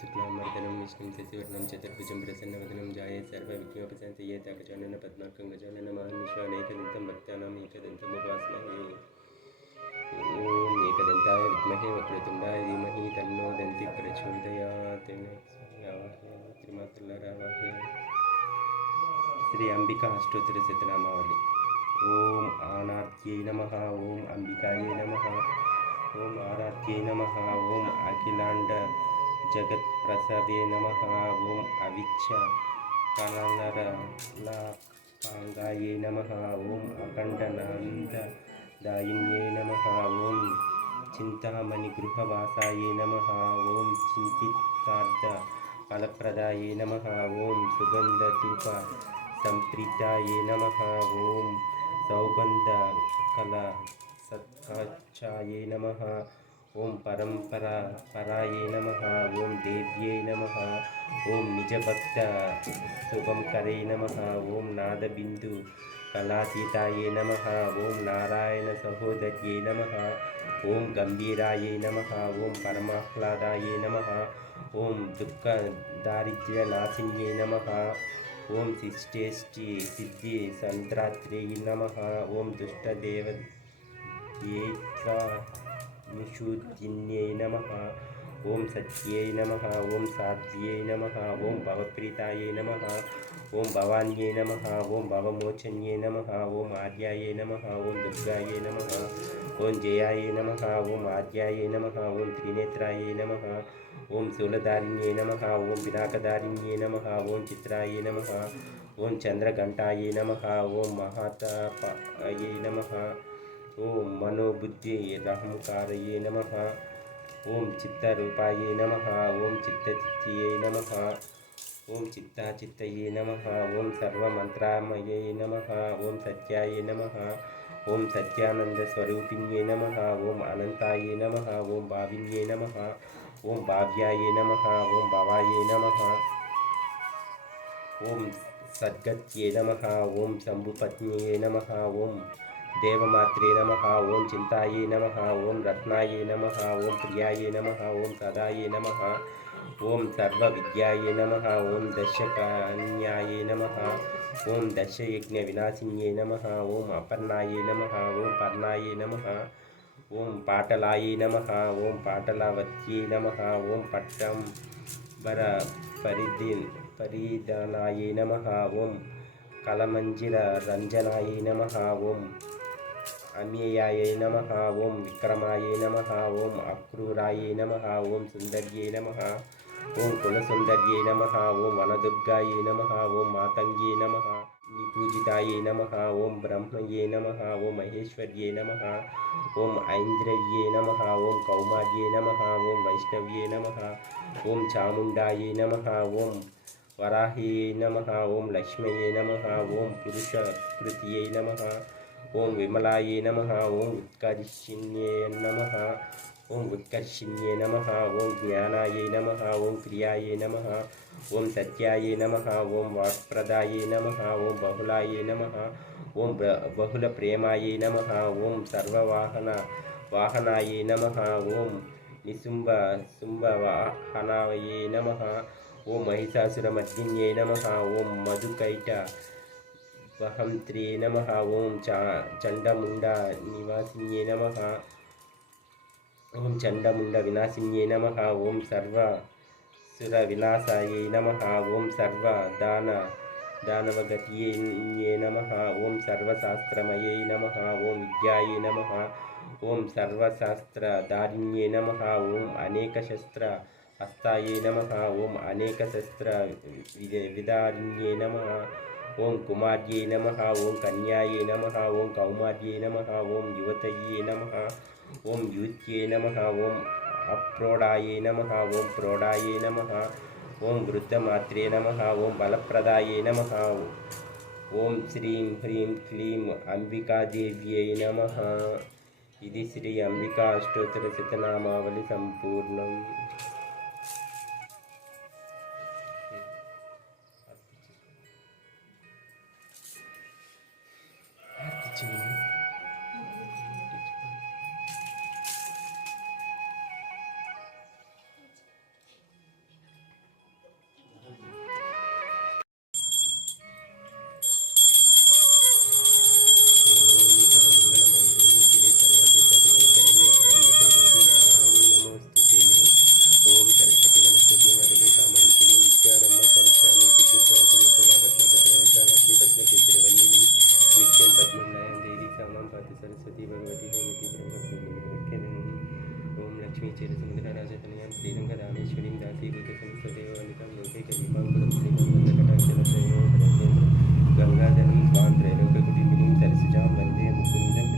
शुक्लांबरधरं विष्णुं शशिवर्णं चतुर्भुजं प्रसन्नवदनं ध्यायेत् सर्वविघ्नोपशान्तये गजाननं पद्मार्कं गजाननमहं विश्वानेकदन्तं भक्तानाम् एकदन्तमुपास्महे। ॐ एकदन्ताय विद्महे वक्रतुण्डाय धीमहि तन्नो दन्तिः प्रचोदयात्। त्रिमातृलरावाहे। श्री अंबिका अष्टोत्तर शतनामावली। ओम आनाद्यै नमः। ओम अंबिकायै नमः। ओम आराध्यै नमः। ओम अखिलांड जगत प्रसवे नमः। ओम अविच्छ कलनरलापांगायै नमः। ओम अखंडनाददायिन्यै नमः। ओम चिंतामणि गृहवासायै नमः। ओम चिंतितार्थ फलप्रदायै नमः। ओम सुगंधधूप संप्रीतायै नमः। ओम सौगंधकला सत्काचायै नमः। ओम परंपरा परायै नमः। ओम देव्यै नमः। ओम निजभक्त शुभंकरै नमः। ओम नादबिंदु कलातीतायै नमः। ओम नारायण सहोदर्यै नमः। ओम गंभीरायै नमः। ओम परमाह्लादायै नमः। ओम दुःख दारिद्र्य नाशिन्यै नमः। ओम शिष्टेष्टि सिद्धि संत्रात्रे नमः। ओम दुष्टदेवद्यैत्वानिषूदिन्यै नमः। ओम सत्यै नमः। ओम साध्व्यै नमः। ओम भवप्रीतायै नमः। ओम भवान्यै नमः। ओम भवमोचन्यै नमः। ओम आर्यायै नमः। ओम दुर्गायै नमः। ओम जयायै नमः। ओम आद्यायै नमः। ओम त्रिनेत्रायै नमः। ओम शूलधारिण्यै नमः। ओम पिनाकधारिण्यै नमः। ओम चित्रायै नमः। ओम चंद्रघंटायै नमः। ओम महातापायै नमः। ओम मनोबुद्धि अहंकारयै नमः। ओम चित्तरूपायै नमः। ओम चित्तचित्तये नमः। ओम चित्ताचित्तये नमः। ओम सर्वमंत्रामये नमः। ओम सत्याय नमः। ओम सत्यानंद स्वरूपिण्ये नमः। ओम अनंताय नमः। ओम भाविन्ये नमः। ओम भाव्याय नमः। ओम भवाय नमः। ओम सद्गत्ये नमः। ओम शंभुपत्न्ये नमः। ओम देवमात्रे नमः। ओम चिंताये नमः। ओम रत्नाय नमः। ओम प्रियाय नमः। ओम सदाय नमः। ओम सर्वविद्याय नमः। ओम दशकन्याय नमः। ओम दशयज्ञ विनाशिन्ये नमः। ओम अपर्णाय नमः। ओम पर्णाय नमः। ओम पाटलाय नमः। ओम पाटलावत्यै नमः। ओम पट्टंबर परिधानाय नमः। ओम कलमंजिर रंजनाय नमः। ओम अम्ययाय नमः। ओम विक्रमाय नमः। ओम अक्रूराय नमः। ओम सुंदर्ये नमः। ओम कुलसुंदर्ये नमः। ओम वनदुर्गाय नमः। ओम मातंगे नमः। निपूजिताय नमः। ओम ब्रह्मये नमः। ओम महेश्वर्ये नमः। ओम ऐन्द्रये नमः। ओम कौमार्ये नमः। ओम वैष्णव्ये नमः। ओम चामुंडाय नमः। ओम वराह्यै नमः। ओम लक्ष्म्यै नमः। ओम पुरुषकृत्यै नमः। ओम विमलाय नमः। ओम उत्कर्षिण्ये नमः। ओम उत्कर्षिण्ये नमः। ओम ज्ञानाय नमः। ओम क्रियाय नमः। ओम सत्याय नमः। ओम वाक्प्रदाय नमः। ओम बहुलाय नमः। ओम बहुल प्रेमाय नमः। ओम सर्ववाहनाय नमः। ओम निशुंभ शुंभवाहनाय नमः। ओम महिषासुरमर्दिन्ये नमः। ओम मधुकैट वहंत्रे नमः। ओम चंडमुंडा निवासिन्ये नमः। ओम चंडमुंड विनाशिन्ये नमः। ओम सर्वसुरविनाशाय नमः। ओम दानवगतये नमः। ओम सर्वशास्त्रमये नमः। ओम विद्याय नमः। ओम सर्वशास्त्रधारिण्ये नमः। ओम अनेकशस्त्र हस्ताय नमः। ओम अनेकशस्त्र विदारिण्ये नमः। ओम कुमार्ये नमः। ओम कन्याय नमः। ओम कौमार्ये नमः। ओम युवतये नमः। ओम यूत्ये नमः। ओम अप्रौढाय नमः। ओम प्रौढाय नमः। ओम वृद्धमात्रे नमः। ओम बलप्रदाय नमः। ओम श्रीं ह्रीं क्लीं अंबिकादेव्यै नमः। इति श्री अंबिका अष्टोत्तर शतनामावली संपूर्णम्। सरस्वती भगवती जयमती ब्रह्मज्ञान ओम लक्ष्मी चेरसमुद्रराजतनयां श्रीरङ्गदामेश्वरीं दासीभूतसंस्थदेववनितां लोकैकदीपाङ्कुरं श्रीमन्मन्दकटाक्षलत्रयोः गङ्गाधरं स्वां त्रैलोक्यकुटुम्बिनीं सरसिजां वन्दे मुकुन्दं